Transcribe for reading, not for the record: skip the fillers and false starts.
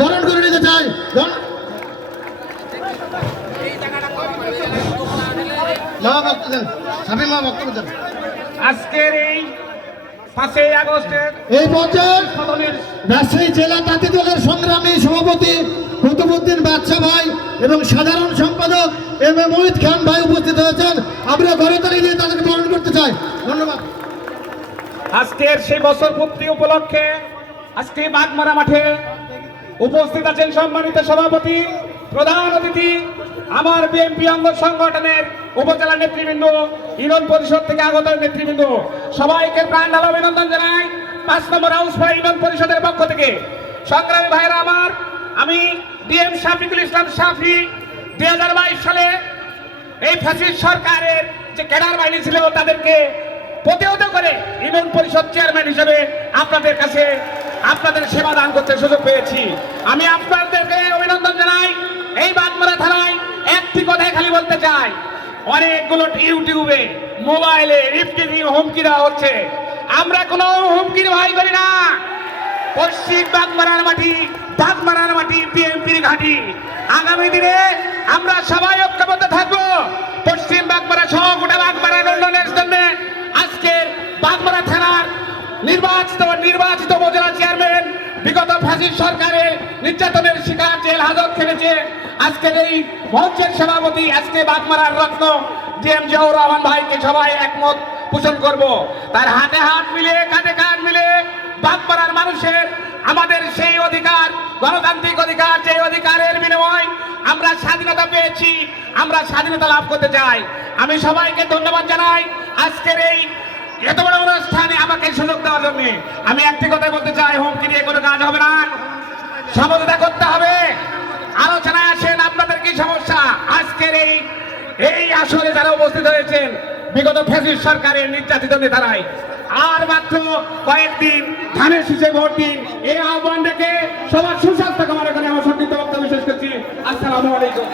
বরণ করে নিতে চাই। আজকের এই 5ই আগস্টের এই পর্যায়ে রাজশাহী জেলা তাঁতি দলের সংগ্রামী সভাপতি কুতুবুদ্দিন বাদশা ভাই এবং সাধারণ সম্পাদক এম এ মোহিত খান ভাই উপস্থিত হয়েছেন। আমরা করতালি দিয়ে তাদেরকে বরণ করতে চাই। ধন্যবাদ। আজকের সেই বছর পূর্তি উপলক্ষে আজকে বাগমারা মাঠে উপস্থিত আছেন সম্মানিত সভাপতি, প্রধান অতিথি, আমার বিএনপি অঙ্গ সংগঠনের উপজেলা নেতৃবৃন্দ, ইউনিয়ন পরিষদ থেকে আগত নেতৃবৃন্দ, সবাইকে প্রাণ ঢালা অভিনন্দন জানাই 5 নম্বর হাউসপাড়া ইউনিয়ন পরিষদের পক্ষ থেকে। সংগ্রামী ভাইরা আমার, আমি ডিএম শাফিকুল ইসলাম শাফি 2022 সালে এই ফ্যাসিস্ট সরকারের যে ক্যাডার বাহিনী ছিল তাদেরকে প্রতিহত করে ইউনিয়ন পরিষদ চেয়ারম্যান হিসেবে আপনাদের কাছে আপনাদের সেবা দান করতে সুযোগ পেয়েছি। আমি আপনাদেরকে অভিনন্দন জানাই। এই বাগমারা থানায় একটি কথাই খালি বলতে চাই, অনেকগুলো ইউটিউবে মোবাইলে হুমকি দেওয়া হচ্ছে। আমরা কোনো হুমকির ভয় করি না। পশ্চিম বাগমারার মাটি, বাগমারার মাটি বিএনপির ঘাঁটি। আগামী দিনে আমরা সবাই ঐক্যবদ্ধ থাকবো। পশ্চিম বাগমারা সহ গোটা বাগমারার উন্নয়নের জন্য আজকের বাগমারা থানার নির্বাচিত উপজেলা চেয়ারম্যান বিগত ফ্যাসিস্ট সরকারের নির্যাতনের শিকার, জেল হাজত খেটেছে। আজকের এই মঞ্চের সভাপতি, আজকে বাগমারার রত্ন ডিএম জিয়াউর রহমান ভাইকে সবাই একমত পোষণ করব। তার হাতে হাত মিলে, কাঁধে কাঁধ মিলে বাগমারার মানুষের আমাদের সেই অধিকার, গণতান্ত্রিক অধিকার, যে অধিকারের বিনিময় আমরা স্বাধীনতা পেয়েছি, আমরা স্বাধীনতা লাভ করতে চাই। আমি সবাইকে ধন্যবাদ জানাই আজকের এই এত বড় অনুষ্ঠানে আমাকে সুযোগ দেওয়ার জন্য। আমি একটি কথা বলতে চাই, হুমকি দিয়ে কোনো কাজ হবে না, সমঝোতা করতে হবে। আলোচনায় আসেন, আপনাদের কি সমস্যা? আজকের এই আসরে যারা উপস্থিত হয়েছেন বিগত ফ্যাসিস্ট সরকারের নির্যাতিত নেতারাই। আর মাত্র কয়েকদিন ধানের শীষে ভোট দিন, এই আহ্বান রেখে সবার সুস্বাস্থ্য কামনা করে আমার সংক্ষিপ্ত বক্তব্য শেষ করছি। আসসালামু আলাইকুম।